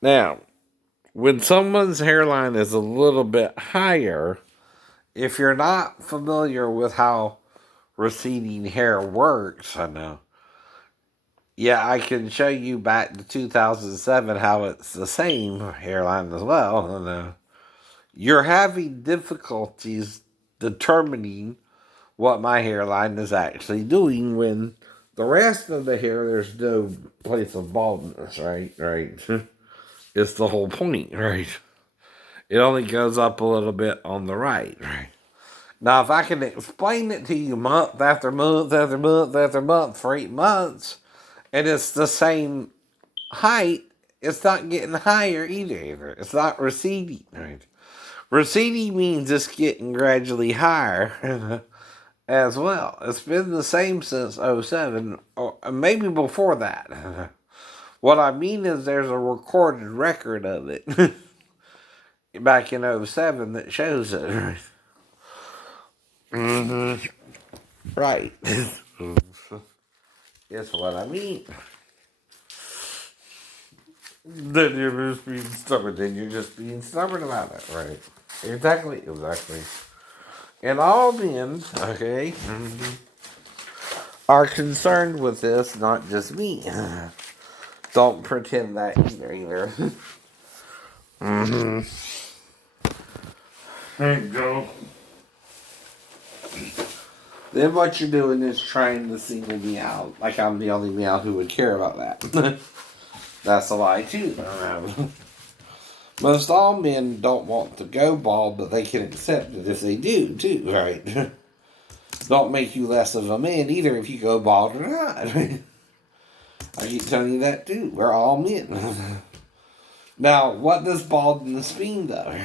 Now, when someone's hairline is a little bit higher, if you're not familiar with how receding hair works, I know. Yeah, I can show you back to 2007 how it's the same hairline as well. And, you're having difficulties determining what my hairline is actually doing when the rest of the hair, there's no place of baldness, right? Right. It's the whole point, right? It only goes up a little bit on the right, right? Now, if I can explain it to you month after month after month after month for 8 months, and it's the same height, it's not getting higher either. It's not receding, right? Receding means it's getting gradually higher as well. It's been the same since '07, or maybe before that. What I mean is there's a recorded record of it back in '07 that shows it. Mm-hmm. Right. That's what I mean. Then you're just being stubborn. Then you're just being stubborn about it, right? Exactly, exactly. And all men, okay, are concerned with this, not just me. Don't pretend that either. Mm-hmm. There you go. Then what you're doing is trying to single me out, like I'm the only male who would care about that. That's a lie too. Most all men don't want to go bald, but they can accept it if they do too, right? Don't make you less of a man either if you go bald or not. I keep telling you that too. We're all men. Now, what does baldness mean though?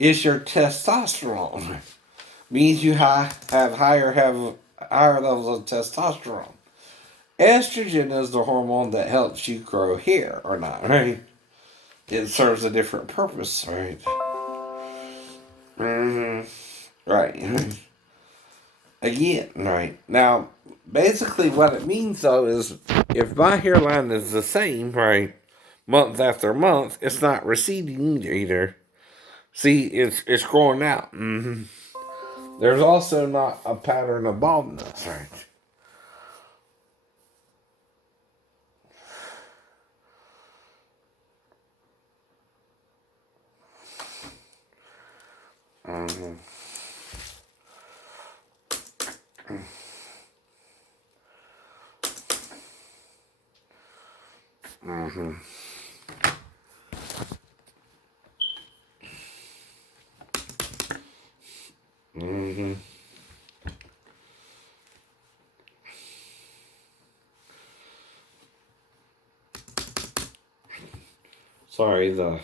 It's your testosterone. Means you have higher levels of testosterone. Estrogen is the hormone that helps you grow hair, or not, right? It serves a different purpose, right? Mm-hmm. Right. Again, right. Now, basically, what it means though is if my hairline is the same, right, month after month, it's not receding either. See, it's growing out. Mm-hmm. There's also not a pattern of baldness, right? Mm-hmm. Mm-hmm. Mm-hmm. Sorry, the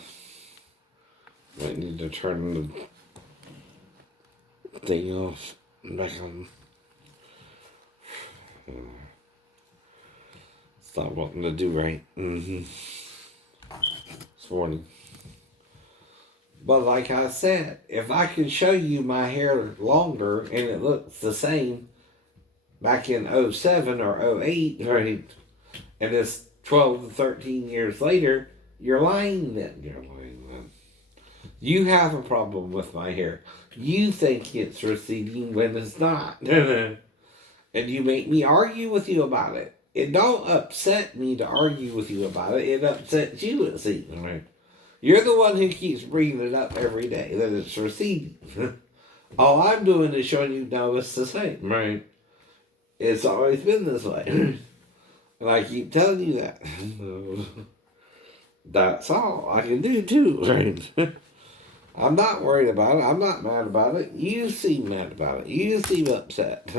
might need to turn the thing off back on. It's not wanting to do right. Mm-hmm. This morning. But like I said, if I can show you my hair longer and it looks the same back in '07 or '08, right, and it's 12 to 13 years later, you're lying then. You're lying then. You have a problem with my hair. You think it's receding when it's not. And you make me argue with you about it. It don't upset me to argue with you about it. It upsets you, it seems. Right? You're the one who keeps bringing it up every day that it's receding. All I'm doing is showing you now it's the same, right? It's always been this way. And I keep telling you that. That's all I can do, too, right? I'm not worried about it. I'm not mad about it. You seem mad about it. You seem upset.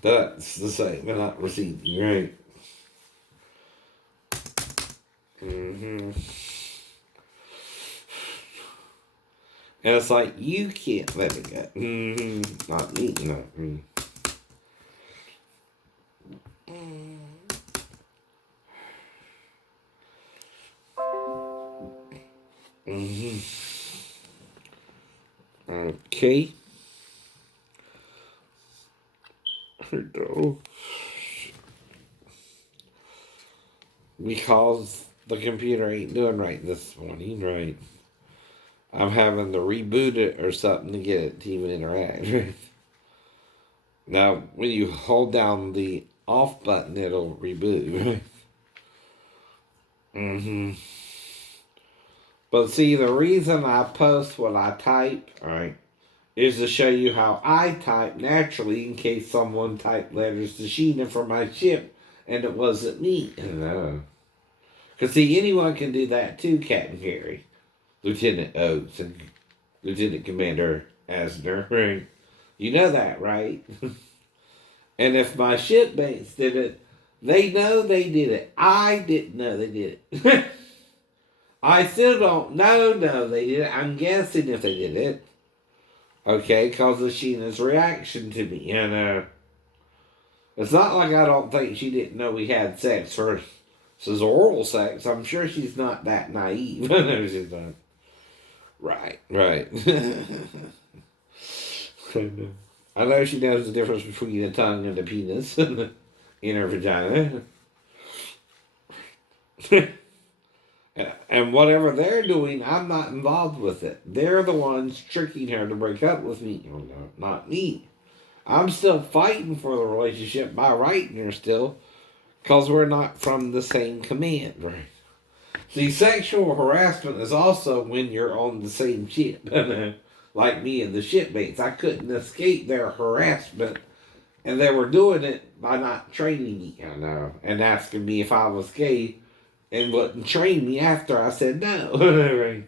That's the same. We're not receding, right? Mm-hmm. And it's like, you can't let it go. Mm-hmm. Not me, no. Mm-hmm. Okay. No. Because the computer ain't doing right this morning, right? I'm having to reboot it or something to get it to even interact, right? Now, when you hold down the off button, it'll reboot, right? Mm-hmm. But see, the reason I post what I type, right, is to show you how I type naturally in case someone typed letters to Sheena for my ship and it wasn't me. No. Because, see, anyone can do that too, Captain Gary, Lieutenant Oates, and Lieutenant Commander Asner, right? You know that, right? And if my shipmates did it, they know they did it. I didn't know they did it. I still don't know, no, they did it. I'm guessing if they did it. Okay, because of Sheena's reaction to me. And it's not like I don't think she didn't know we had sex first. This is oral sex. I'm sure she's not that naive. No, she's not. Right, right. I know she knows the difference between a tongue and a penis in her vagina. And whatever they're doing, I'm not involved with it. They're the ones tricking her to break up with me. Oh, no, not me. I'm still fighting for the relationship by writing her still, because we're not from the same command, right? See, sexual harassment is also when you're on the same ship. Like me and the shipmates. I couldn't escape their harassment, and they were doing it by not training me, and asking me if I was gay and wouldn't train me after I said no. Right?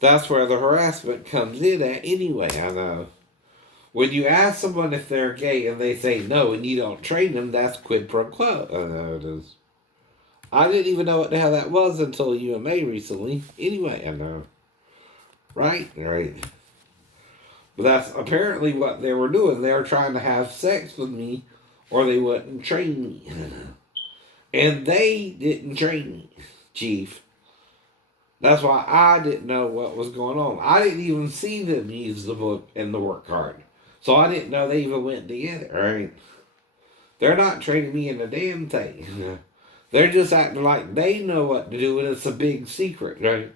That's where the harassment comes in at anyway, I know. When you ask someone if they're gay and they say no and you don't train them, that's quid pro quo. I know it is. I didn't even know what the hell that was until UMA recently. Anyway, I know. Right? Right. But that's apparently what they were doing. They were trying to have sex with me or they wouldn't train me. And they didn't train me, Chief. That's why I didn't know what was going on. I didn't even see them use the book and the work card. So I didn't know they even went together, right? They're not training me in a damn thing. They're just acting like they know what to do and it's a big secret, right?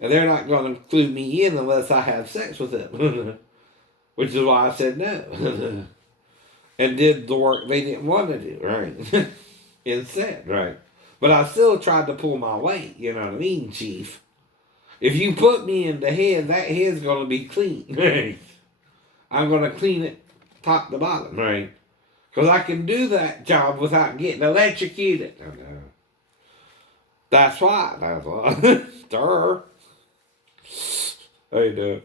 And they're not going to include me in unless I have sex with them. Which is why I said no. And did the work they didn't want to do, right? Instead, right? But I still tried to pull my weight, you know what I mean, Chief? If you put me in the head, that head's going to be clean, right? I'm going to clean it top to bottom, right? Because I can do that job without getting electrocuted. Oh, no. That's why. That's why. Durr. I know.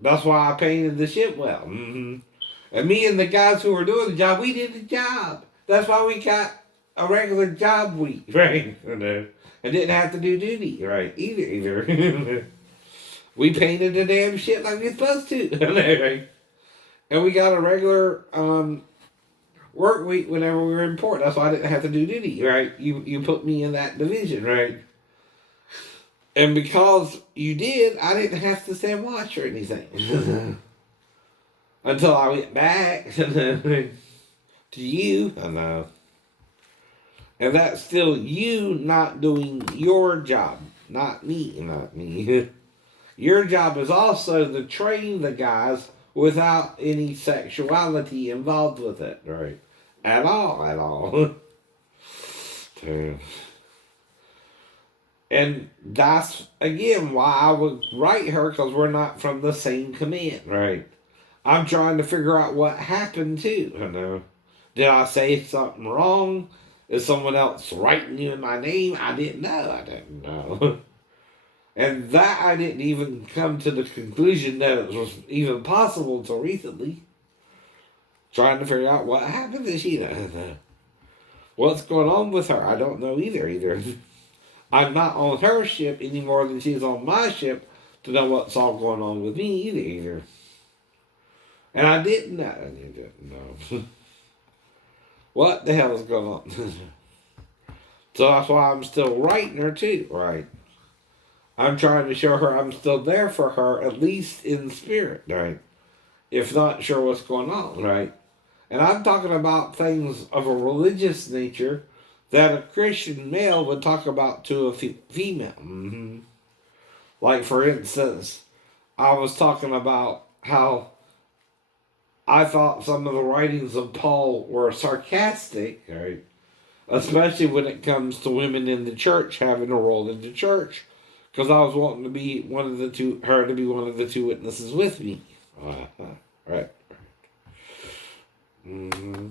That's why I painted the ship well. Mm-hmm. And me and the guys who were doing the job, we did the job. That's why we got a regular job week, right? And didn't have to do duty, right? Either. We painted the damn shit like we were supposed to, right? And we got a regular work week whenever we were in port. That's why I didn't have to do duty, right? You put me in that division, right? And because you did, I didn't have to stand watch or anything. Until I went back to you. I know. And that's still you not doing your job. Not me. Your job is also to train the guys without any sexuality involved with it, right? At all. And that's, again, why I would write her, because we're not from the same command, right? I'm trying to figure out what happened, too, Did I say something wrong? Is someone else writing you in my name? I didn't know. And that I didn't even come to the conclusion that it was even possible until recently. Trying to figure out what happened to Sheena. What's going on with her? I don't know either. I'm not on her ship any more than she's on my ship to know what's all going on with me either. And I didn't know. What the hell is going on? So that's why I'm still writing her too, right? I'm trying to show her I'm still there for her, at least in spirit, right? If not sure what's going on, right? And I'm talking about things of a religious nature that a Christian male would talk about to a female. Like, for instance, I was talking about how I thought some of the writings of Paul were sarcastic, right? Especially when it comes to women in the church having a role in the church, because I was wanting to be one of the two, her to be one of the two witnesses with me. Right. Mm-hmm.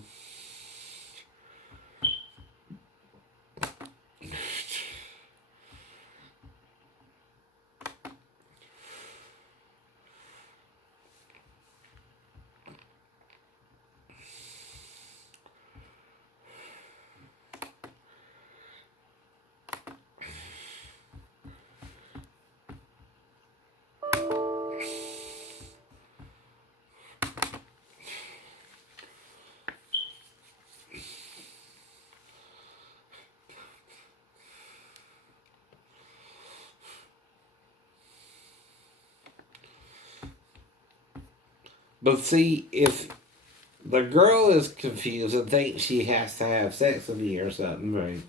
But see, if the girl is confused and thinks she has to have sex with me or something, right?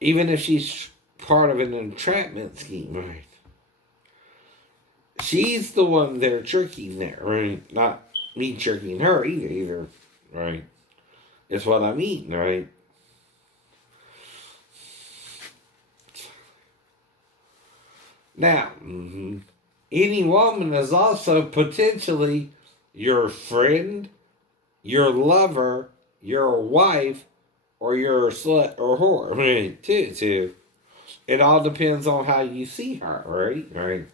Even if she's part of an entrapment scheme, right? She's the one they're tricking there, right? Not me tricking her either, right? It's what I mean, right? Now, any woman is also potentially your friend, your lover, your wife, or your slut or whore. I mean, too. It all depends on how you see her, right? Right.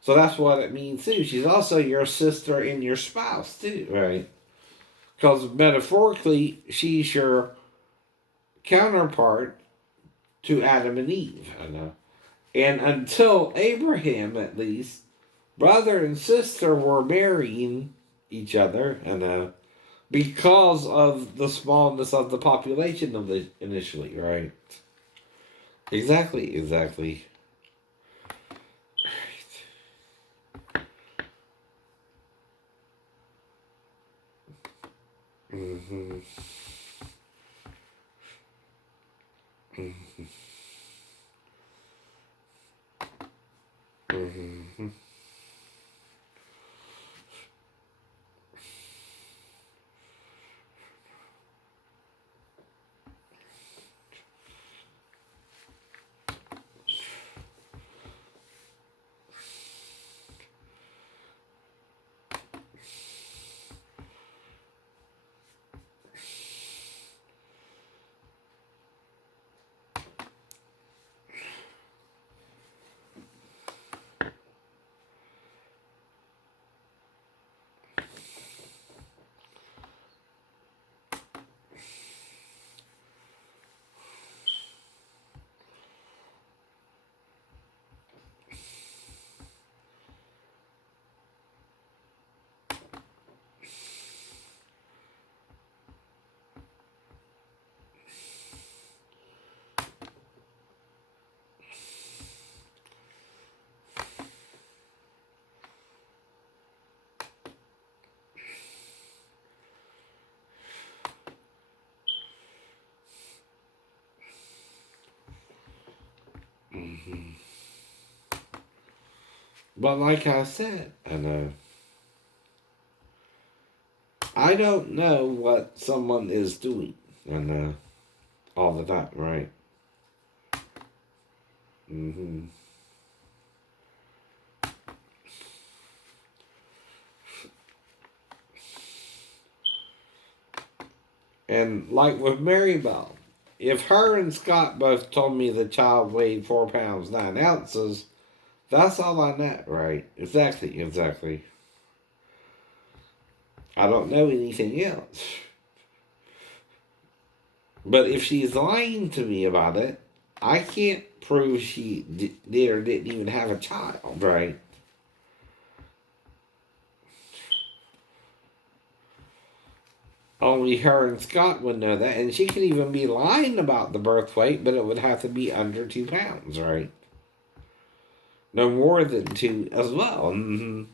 So that's what it means too. She's also your sister and your spouse too, right? Because metaphorically, she's your counterpart to Adam and Eve. I know. And until Abraham, at least, brother and sister were marrying each other, and because of the smallness of the population of the initially, right? Exactly. Mm-hmm. Mm-hmm. Mm-hmm. Mm-hmm. But like I said, and I don't know what someone is doing, and all the time, right? Mm-hmm. And like with Marybelle, if her and Scott both told me the child weighed 4 pounds 9 ounces, that's all I know, right? Exactly. I don't know anything else. But if she's lying to me about it, I can't prove she did or didn't even have a child, right? Only her and Scott would know that, and she could even be lying about the birth weight, but it would have to be under 2 pounds, right? No more than two as well. Mm-hmm.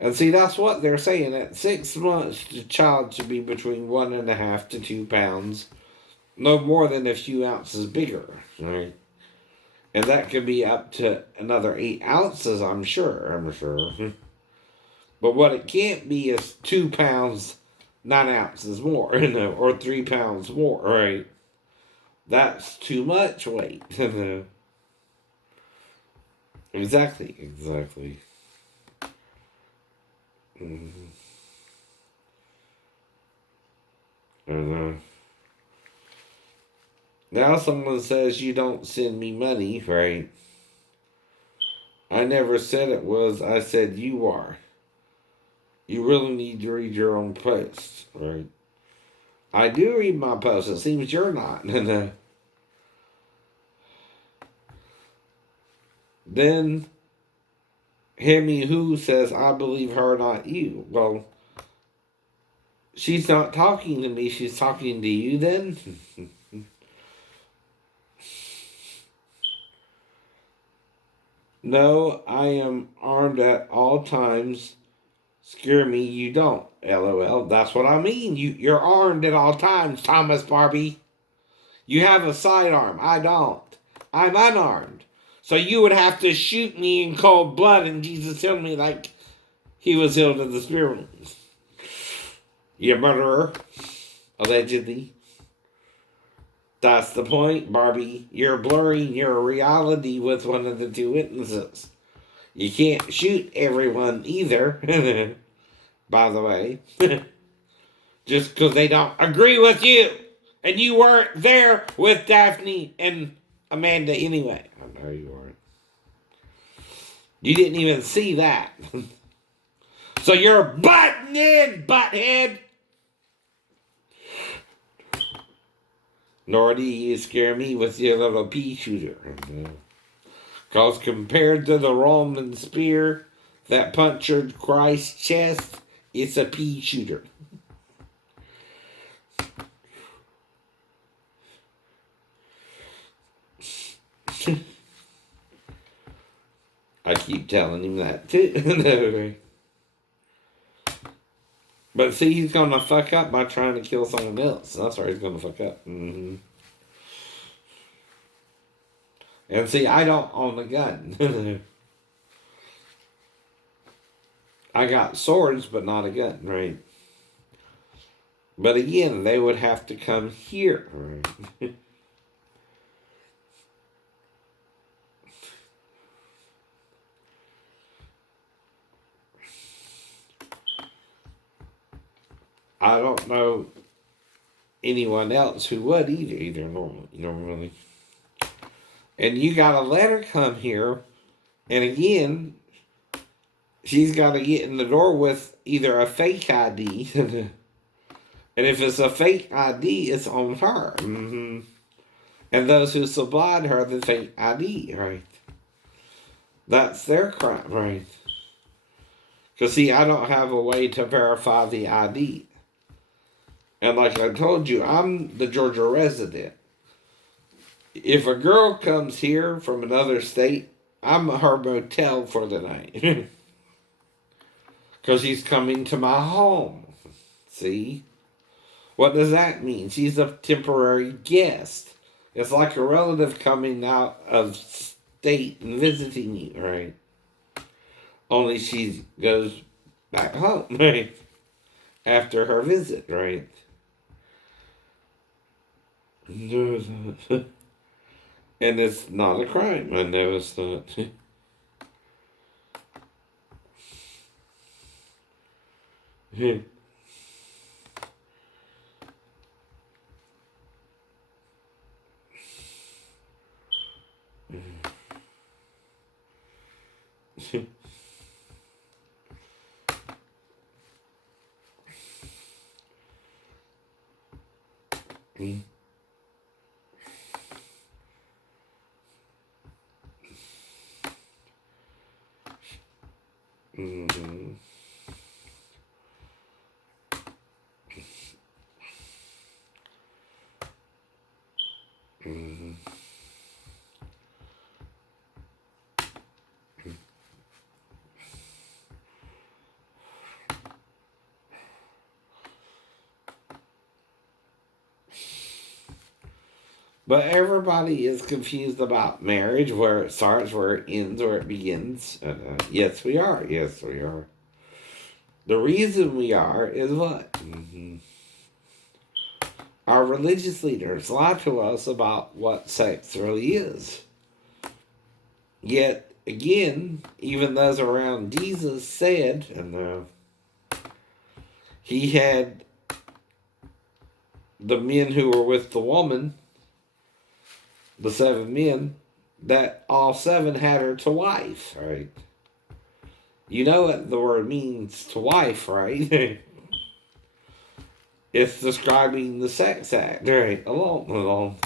And see, that's what they're saying. At 6 months, the child should be between 1.5 to 2 pounds. no more than a few ounces bigger, right? And that could be up to another 8 ounces, I'm sure. But what it can't be is 2 pounds, 9 ounces more, or 3 pounds more, right? That's too much weight. Exactly. Mm-hmm. Now someone says you don't send me money, right? I never said it was. I said you are. You really need to read your own posts, right? I do read my posts. It seems you're not. Then Hemi Who says, I believe her, not you. Well, she's not talking to me. She's talking to you then? No, I am armed at all times. Scare me, you don't. LOL. That's what I mean. You're armed at all times, Thomas Barbie. You have a sidearm. I don't. I'm unarmed. So you would have to shoot me in cold blood and Jesus healed me like he was healed of the spirit. You murderer. Allegedly. That's the point, Barbie. You're blurring your reality with one of the two witnesses. You can't shoot everyone either, by the way. Just because they don't agree with you. And you weren't there with Daphne and Amanda anyway. I know you weren't. You didn't even see that. So you're butting in, butthead. Nor do you scare me with your little pea shooter. Because compared to the Roman spear that punctured Christ's chest, it's a pea shooter. I keep telling him that too. But see, he's gonna fuck up by trying to kill someone else. That's where he's gonna fuck up. Mm-hmm. And see, I don't own a gun. I got swords, but not a gun, right? But again, they would have to come here, right? I don't know anyone else who would either normally. And you got a letter come here, and again, she's got to get in the door with either a fake ID, and if it's a fake ID, it's on her. Mm-hmm. And those who supplied her the fake ID, right? That's their crime, right? Because, see, I don't have a way to verify the ID. And like I told you, I'm the Georgia resident. If a girl comes here from another state, I'm her motel for the night. Because she's coming to my home. See? What does that mean? She's a temporary guest. It's like a relative coming out of state and visiting you, right? Only she goes back home, right? After her visit, right? And it's not a crime. I know it's not. Mm-hmm. Mm-hmm. But everybody is confused about marriage, where it starts, where it ends, where it begins. Yes, we are. Yes, we are. The reason we are is what? Our religious leaders lie to us about what sex really is. Yet, again, even those around Jesus said, and he had the men who were with the woman, the 7 men, that all 7 had her to wife, right? You know what the word means to wife, right? It's describing the sex act, right? Alone.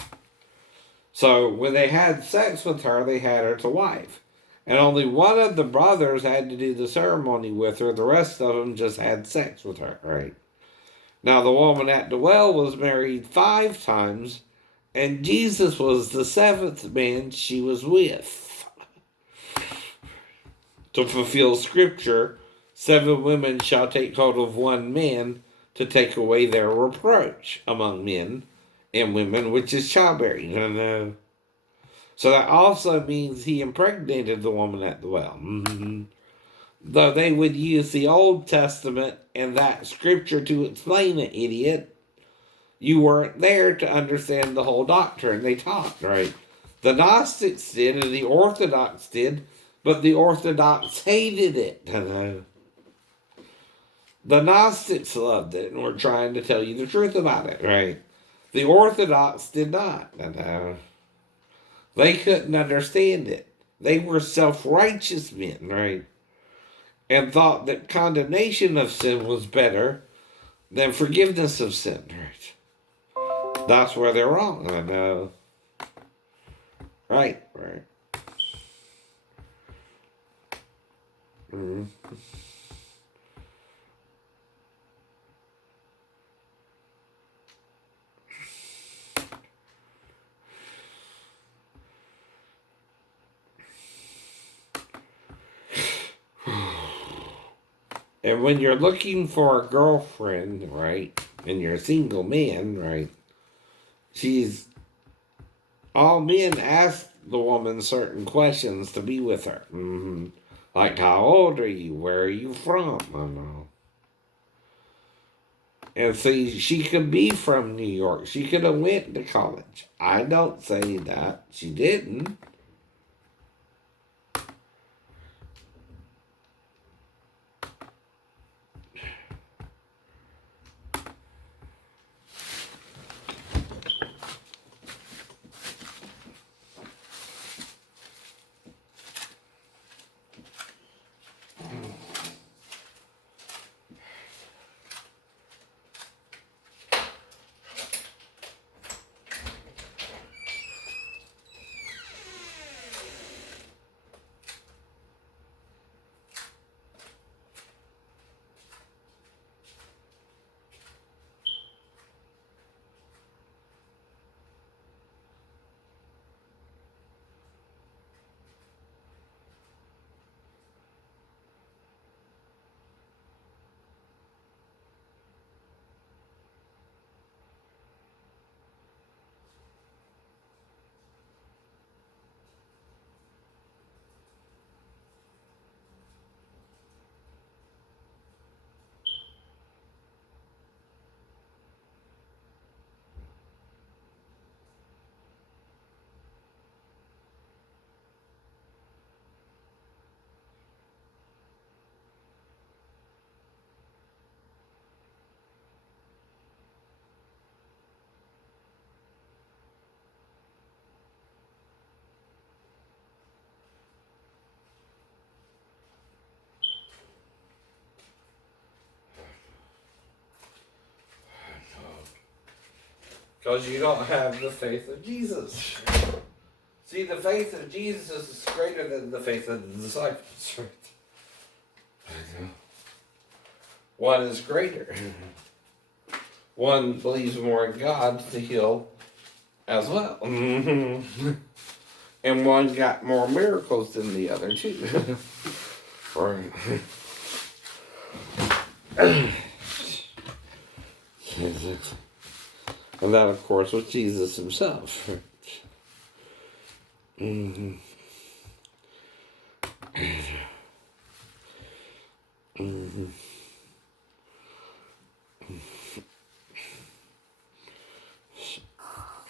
So when they had sex with her, they had her to wife. And only one of the brothers had to do the ceremony with her. The rest of them just had sex with her, right? Now, the woman at the well was married 5 times, and Jesus was the 7th man she was with. To fulfill scripture, 7 women shall take hold of 1 man to take away their reproach among men and women, which is childbearing. And, so that also means he impregnated the woman at the well. Though they would use the Old Testament and that scripture to explain it, idiot. You weren't there to understand the whole doctrine they taught, right? The Gnostics did and the Orthodox did, but the Orthodox hated it. The Gnostics loved it and were trying to tell you the truth about it, right? The Orthodox did not. They couldn't understand it. They were self-righteous men, right? And thought that condemnation of sin was better than forgiveness of sin, right? That's where they're wrong. Right. Mm-hmm. And when you're looking for a girlfriend, right, and you're a single man, right, all men ask the woman certain questions to be with her. Like, how old are you? Where are you from? I know. And see, she could be from New York. She could have went to college. I don't say that she didn't. Because you don't have the faith of Jesus. See, the faith of Jesus is greater than the faith of the disciples. One is greater. One believes more in God to heal as well. And one got more miracles than the other, too. And that, of course, was Jesus himself. Mm-hmm. Mm-hmm.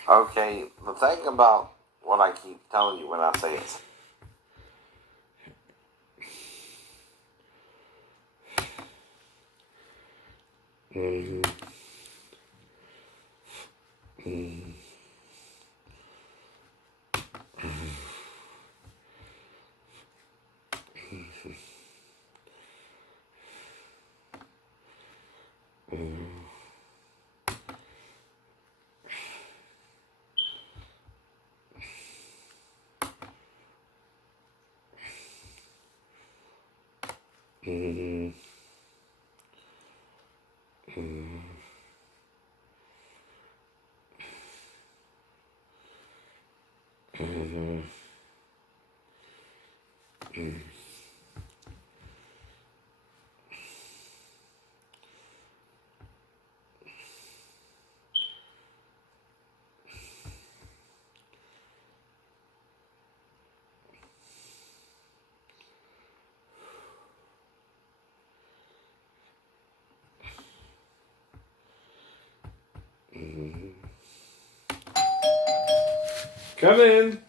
Okay, the thing about what I keep telling you when I say it's mm-hmm. Mm-hmm. Mm-hmm. Mm-hmm. Come in.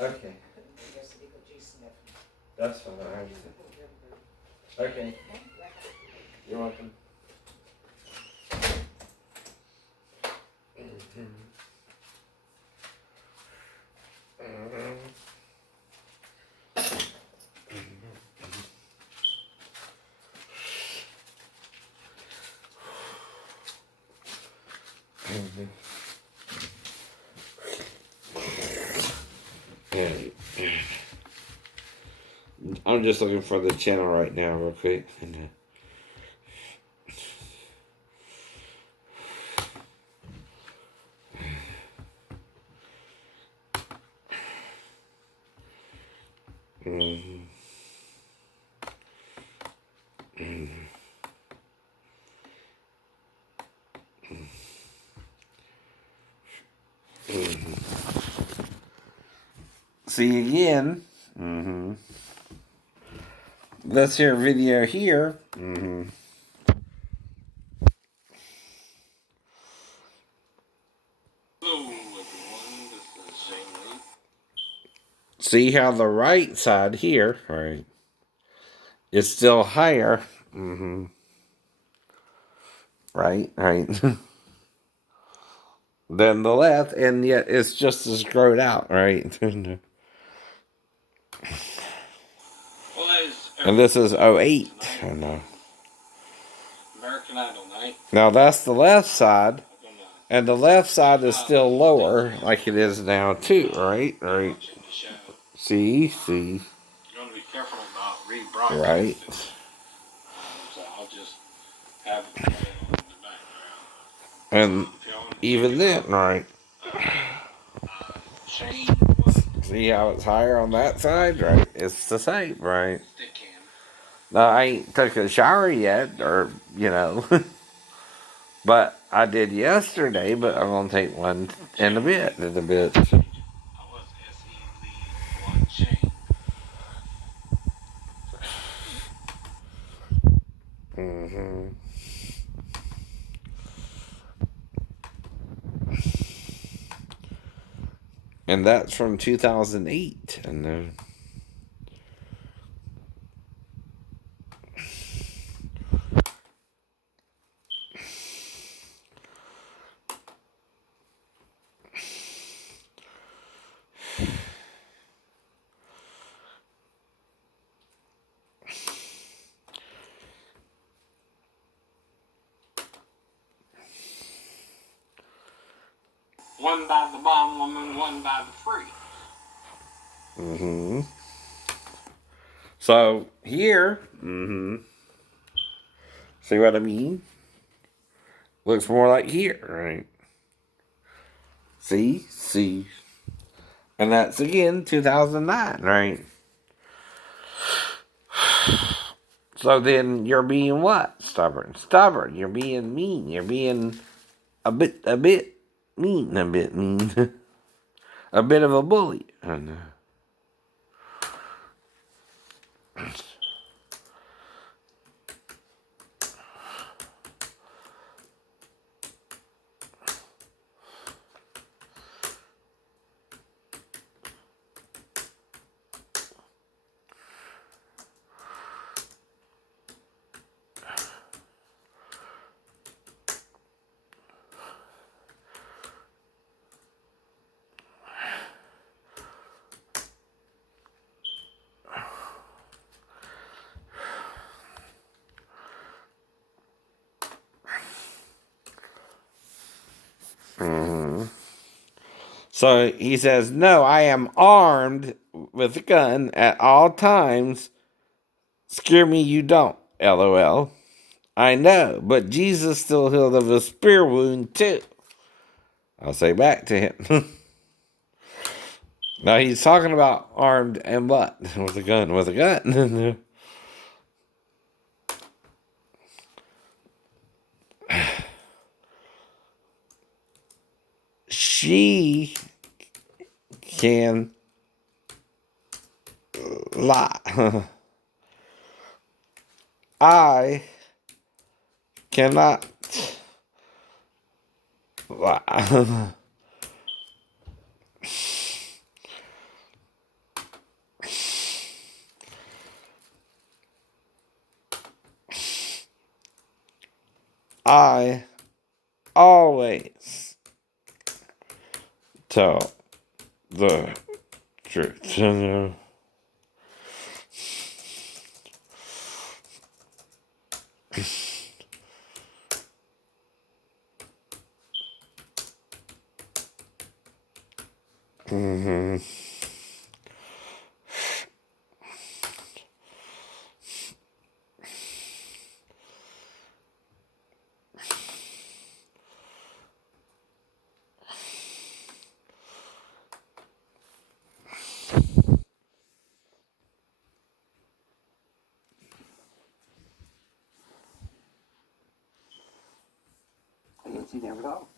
Okay. That's fine. I understand. Okay. You're welcome. Yeah. I'm just looking for the channel right now, real quick. Mm-hmm. See again. Mm-hmm. Let's hear a video here. Mm-hmm. See how the right side here, right, is still higher. Mm-hmm. Right, right. Than the left, and yet it's just as growed out, right? And this is '08. I know. American Idol night. Now that's the left side, and the left side is still lower, like it is now too, right? Right. See. You gotta be careful about rebroadcasting. Right. So I'll just have it play on in the background. And even then, right. See how it's higher on that side, right? It's the same, right? Now I ain't took a shower yet, or but I did yesterday. But I'm gonna take one in a bit. Mm-hmm. And that's from 2008, and then. One by the bottom and one by the free. Mm-hmm. So here, mm-hmm. See what I mean? Looks more like here, right? See? And that's again 2009, right? So then you're being what? Stubborn. Stubborn. You're being mean. You're being a bit mean. A bit mean. A bit of a bully. And, So he says, no, I am armed with a gun at all times. Scare me, you don't. LOL. I know, but Jesus still healed of a spear wound too. I'll say back to him. Now he's talking about armed and what? With a gun. With a gun. She can lie. I cannot lie. I always tell the truth. Mm-hmm. I guess you never know.